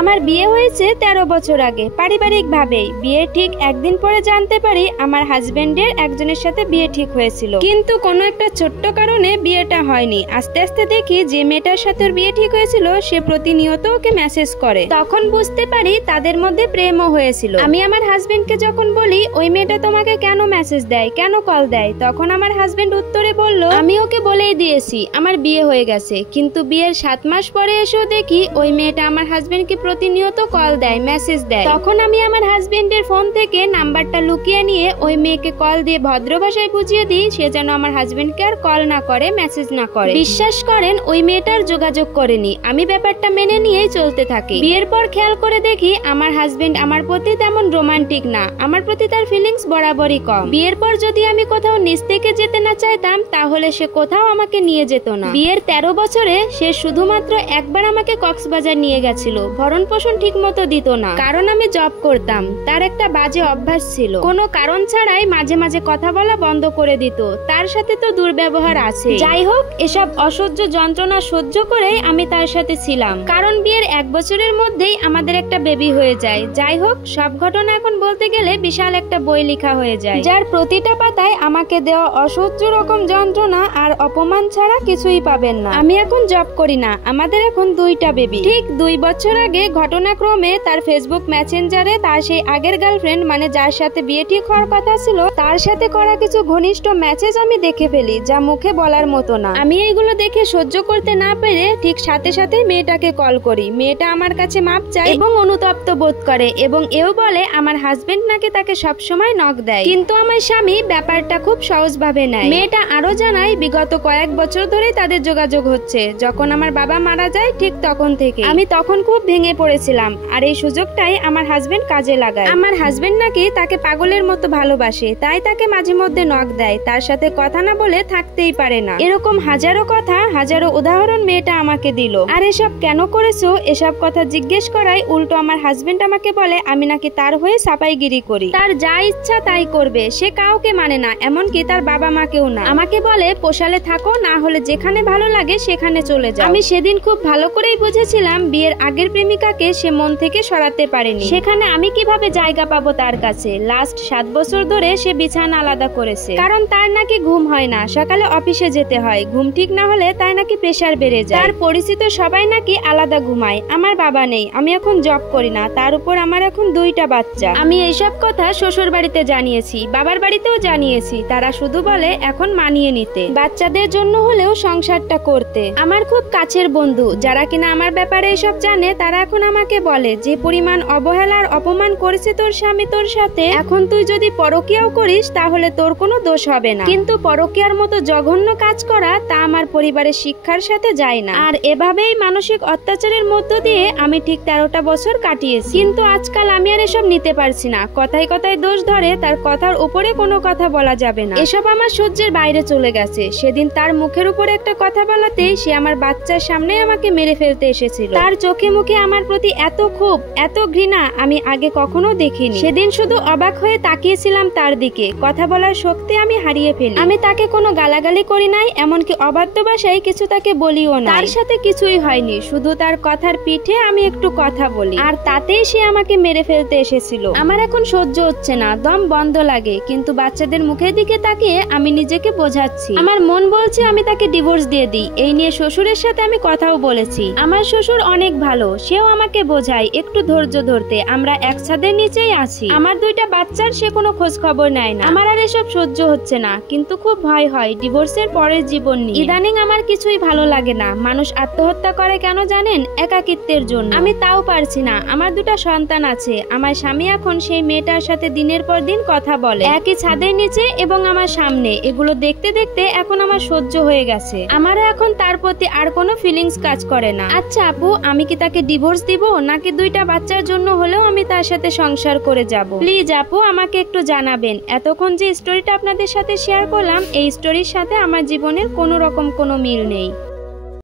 আমার বিয়ে হয়েছে 13 বছর আগে পারিবারিক ভাবেই। বিয়ের ঠিক একদিন পরে জানতে পারি আমার হাজবেন্ডের একজনের সাথে বিয়ে ঠিক হয়েছিল, কিন্তু কোনো একটা ছোট্ট কারণে বিয়েটা হয়নি। আস্তে আস্তে দেখি যে মেয়েটার সাথে বিয়ে ঠিক হয়েছিল সে প্রতিনিয়ত ওকে মেসেজ করে। তখন বুঝতে পারি তাদের মধ্যে প্রেমও হয়েছিল। আমি আমার হাজবেন্ডকে যখন বলি ওই মেয়েটা তোমাকে কেন মেসেজ দেয়, কেন কল দেয়, তখন আমার হাজবেন্ড উত্তরে বলল আমি ওকে বলেই দিয়েছি আমার বিয়ে হয়ে গেছে। কিন্তু বিয়ের 7 মাস পরে এসেও দেখি ওই মেয়েটা আমার হাজবেন্ডকে প্রতিনিয়ত কল দেয়, মেসেজ দেয়। তখন আমি আমার হাজবেন্ডের ফোন থেকে নাম্বারটা লুকিয়ে নিয়ে ওই মেয়েকে কল দিয়ে ভদ্র ভাষায় বুঝিয়ে দিই সে যেন আমার হাজবেন্ডকে আর কল না করে, মেসেজ না করে। বিশ্বাস করেন ওই মেয়েটার যোগাযোগ করেনি। আমি ব্যাপারটা মেনে নিয়েই চলতে থাকি। বিয়ের পর খেয়াল করে দেখি আমার হাজবেন্ড আমার প্রতি তেমন রোমান্টিক না, আমার প্রতি তার ফিলিংস বরাবরই কম। বিয়ের পর যদি আমি কোথাও নিজ থেকে যেতে না চাইতাম তাহলে সে কোথাও আমাকে নিয়ে যেত না। বিয়ের 13 বছরে সে শুধুমাত্র একবার আমাকে কক্সবাজার নিয়ে গেছিল। ভরণ পোষণ ঠিক মতো দিত না, কারণ আমি জব করতাম। তার একটা বাজে অভ্যাস ছিল, কোনো কারণ ছাড়াই মাঝে মাঝে কথা বলা বন্ধ করে দিত। তার সাথে তো দুর্ব্যবহার আছে। যাই হোক, এসব অসহ্য যন্ত্রণা সহ্য করেই আমি তার সাথে ছিলাম, কারণ বিয়ের 1 বছরের মধ্যেই আমাদের একটা বেবি হয়ে যায়। যাই হোক, সব ঘটনা এখন বলতে গেলে বিশাল একটা বই লেখা হয়ে যায়, যার প্রতিটা পাতায় আমাকে দেওয়া অসহ্য রকম যন্ত্রণা আর অপমান ছাড়া কিছুই পাবেন না। আমি এখন জব করি না, আমাদের এখন 2টা বেবি। ঠিক 2 বছর আগে ঘটনাক্রমে তার ফেসবুক মেসেঞ্জারে তার সেই আগের গার্লফ্রেন্ড, মানে যার সাথে বিয়ে ঠিক হওয়ার কথা ছিল, তার সাথে করা কিছু ঘনিষ্ঠ মেসেজ আমি দেখে ফেলি, যা মুখে বলার মতো না। আমি এইগুলো দেখে সহ্য করতে না পেরে ঠিক সাথে সাথে মেয়েটাকে কল করি। মেয়েটা আমার কাছে মাপ চায় এবং অনুতপ্ত বোধ করে এবং এও বলে আমার হাজবেন্ড নাকি তাকে সবসময় নক দেয়, কিন্তু আমার স্বামী ব্যাপারটা খুব সহজভাবে নেয়। মেয়েটা আরো জানায় বিগত কয়েক বছর ধরেই তাদের যোগাযোগ হচ্ছে। যখন আমার বাবা মারা যায় ঠিক তখন থেকে আমি তখন খুব ভেঙে পড়েছিলাম, আর এই সুযোগটাই আমার হাজবেন্ড কাজে লাগায়। আমার হাজবেন্ড নাকি তাকে পাগলের মতো ভালোবাসে, তাই তাকে মাঝে মধ্যে নক দেয়। তার সাথে কথা না বলে থাকতেই পারে না। এরকম হাজারো কথা, হাজারো উদাহরণ মেয়েটা আমাকে দিল। আর এসব কেন করেছো, এসব কথা জিজ্ঞেস করায় উল্টো আমার হাজবেন্ড আমাকে বলে আমি নাকি তার হয়ে সাপাইগিরি করি, তার যা ইচ্ছা তাই করবে, সে কাউকে মানে না, এমনকি তার বাবা মাকেও না। আমাকে বলে পোষালে থাকো, না হলে যেখানে ভালো লাগে সেখানে চলে যাও। আমি সেদিন খুব ভালো করেই বুঝেছিলাম বিয়ের আগের প্রেমিকাকে সে মন থেকে সরাতে পারেনি, সেখানে আমি কিভাবে জায়গা পাবো তার কাছে। লাস্ট 7 বছর ধরে সে বিছানা আলাদা করেছে, কারণ তার নাকি ঘুম হয় না, সকালে অফিসে যেতে হয়, ঘুম ঠিক না হলে তার নাকি প্রেসার বেড়ে যায়। তার পরিচিত সবাই নাকি আলাদা ঘুমায়। আমার বাবা নেই, আমি এখন জব করি না, তার উপর আমার এখন 2টা বাচ্চা। আমি এইসব কথা শ্বশুর বাড়িতে জানিয়েছি, বাবার বাড়িতেও জানিয়েছি। তারা শুধু বলে এখন মানিয়ে নিতে, বাচ্চাদের জন্য হলেও সংসারটা করতে। আমার খুব কাছের বন্ধু যারা কিনা আমার ব্যাপারে এসব জানে, তারা এখন আমাকে বলে যে পরিমাণ অবহেলার অপমান করেছে তোর স্বামী তোর সাথে, এখন তুই যদি পরকীয়াও করিস তাহলে তোর কোনো দোষ হবে না। কিন্তু পরকীয়ার মতো জঘন্য কাজ করা তা আমার পরিবারের শিক্ষার সাথে যায় না। আর এভাবেই মানসিক অত্যাচারের মধ্য দিয়ে আমি ঠিক 13টা বছর কাটিয়েছি। কিন্তু আজকাল আমি আর এসব নিতে পারছি না। কথায় কথায় দোষ ধরে, তার কথার উপরে কোনো কথা বলা যাবে না, এসব আমার সহ্যের বাইরে চলে গেছে। সেদিন তার মুখের উপরে একটা কথা বলাতেই সে আমার বাচ্চার সামনে আমাকে মেরে ফেলতে এসেছিল। তার চোখে মুখে আমার প্রতি এত ক্ষোভ, এত ঘৃণা আমি আগে কখনো দেখিনি। সেদিন শুধু অবাক হয়ে তাকিয়েছিলাম তার দিকে। কথা বলার শক্তি আমি হারিয়ে ফেলি। আমি তাকে কোনো গালাগালি করি নাই, এমনকি অবাধ্য ভাষায় কিছু তাকে বলিও না। তার সাথে কিছুই হয়নি, শুধু তার কথার পিঠে আমি একটু কথা বলি, আর তাতেই সে আমাকে মেরে ফেলতে এসেছিল। আমার এখন সহ্য হচ্ছে না, দম বন্ধ লাগে, কিন্তু বাচ্চাদের মুখের দিকে তাকিয়ে আমি নিজেকে বোঝাচ্ছি। আমার মন বলছে আমি তাকে ডিভোর্স দিয়ে দিই। এই নিয়ে শ্বশুরের সাথে আমি কথাও বলেছি। আমার শ্বশুর অনেক ভালো, সেও আমাকে বোঝায় একটু ধৈর্য ধরতে, আমরা এক ছাদের নিচেই আছি। আমার 2টা বাচ্চার সে কোনো খোঁজ খবর নেয় না। আমার আর এসব সহ্য হচ্ছে না, কিন্তু খুব ভয় হয় ডিভোর্সের পরের জীবন নিয়ে। ইদানিং আমার কিছুই ভালো লাগে না। মানুষ আত্মহত্যা করে কেন জানেন? একাকিত্বের জন্য। আমি তাও পারছি না। আমার 2টা সন্তান আছে। আমার স্বামী এখন সেই মেয়েটার সাথে দিনের পর দিন কথা বলে, একই ছাদের নিচে এবং আমার সামনে। এগুলো দেখতে দেখতে এখন আমার সহ্য হয়ে গেছে। আমারও এখন তার প্রতি আর কোনো ফিলিংস কাজ করে না। আচ্ছা আপু, আমি কি তাকে ডিভোর্স দিব, নাকি 2টা বাচ্চার জন্য হলেও আমি তার সাথে সংসার করে যাব? প্লিজ আপু আমাকে একটু জানাবেন। এতক্ষণ যে স্টোরিটা আপনাদের সাথে শেয়ার করলাম, এই স্টোরির সাথে আমার জীবনের কোনো রকম কোনো মিল নেই।